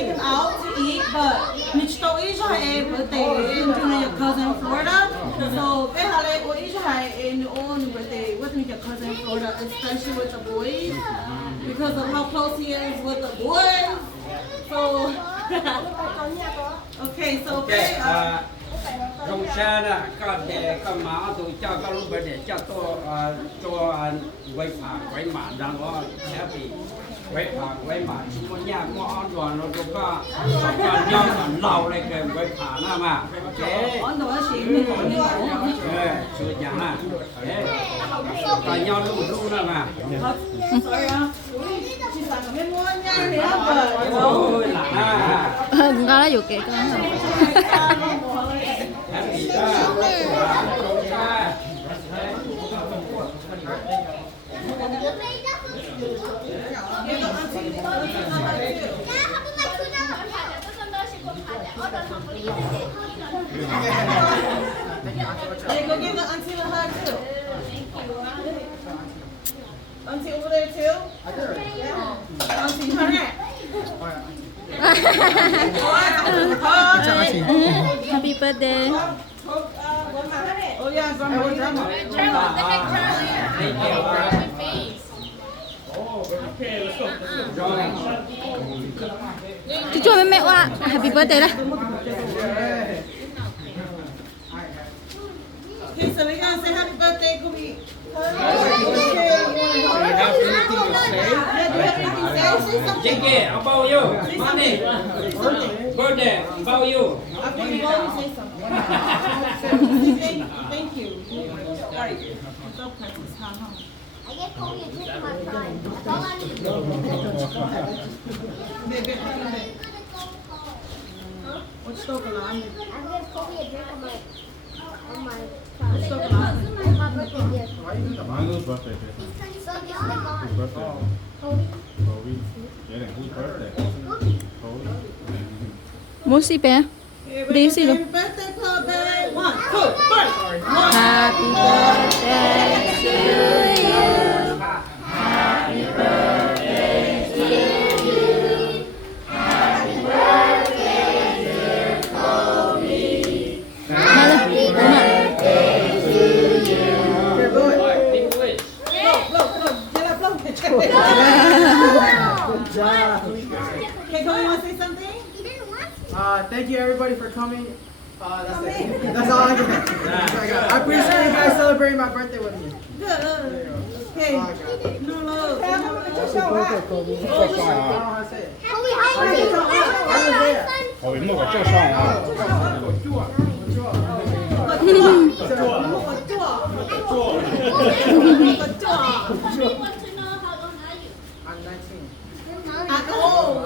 take him out to eat, but Michito Israel birthday in your cousin in Florida. So Behale or Israel in your own birthday with your cousin in Florida, especially with the boys, because of how close he is with the boys. So okay, so Rong xa nè, có để có má tụi cho có lúc để cho tôi quay phà quay mã đang có sẽ bị quay phà quay mã chúng có nhà có an toàn nó cũng có còn nhau còn lâu này cái quay phà na mà thế sửa chẳng à thế còn nhau lúc lúc nè mà ôi là con đó dù kìa con Hey, go give the auntie a hug too. Auntie over there too? Yeah. Auntie, turn it. Happy birthday. Oh yeah, grandma. What the heck, Charlie? Chú cho mẹ qua happy birthday đây. Okay, so we're gonna say happy birthday, Kubi. Jackie, how about you? Money. Birthday, how about you? After you always say something. Thank you. Right. Don't practice. I get Kobe a drink in my prime. That's all I need. What's chocolate? I'm getting Kobe a drink on my prime. It's my birthday gift. Milo's birthday gift. So just like on. Whose birthday? Kobe. Kobe. Yeah, whose birthday? Kobe. Música bé. Đi xí luôn. Happy birthday, club, babe. 1, 2, 3. Happy birthday to you. Happy birthday to you. Happy birthday dear Kobe. Happy birthday to you. Good job. Okay, go. You want to say something? Thank you everybody for coming. That's it. That's all I got. I appreciate you guys celebrating my birthday with me. Good. Okay. No love. I don't know how to say it. Kobe, how are you? Oh, we look at your song. I'm 19. I'm old.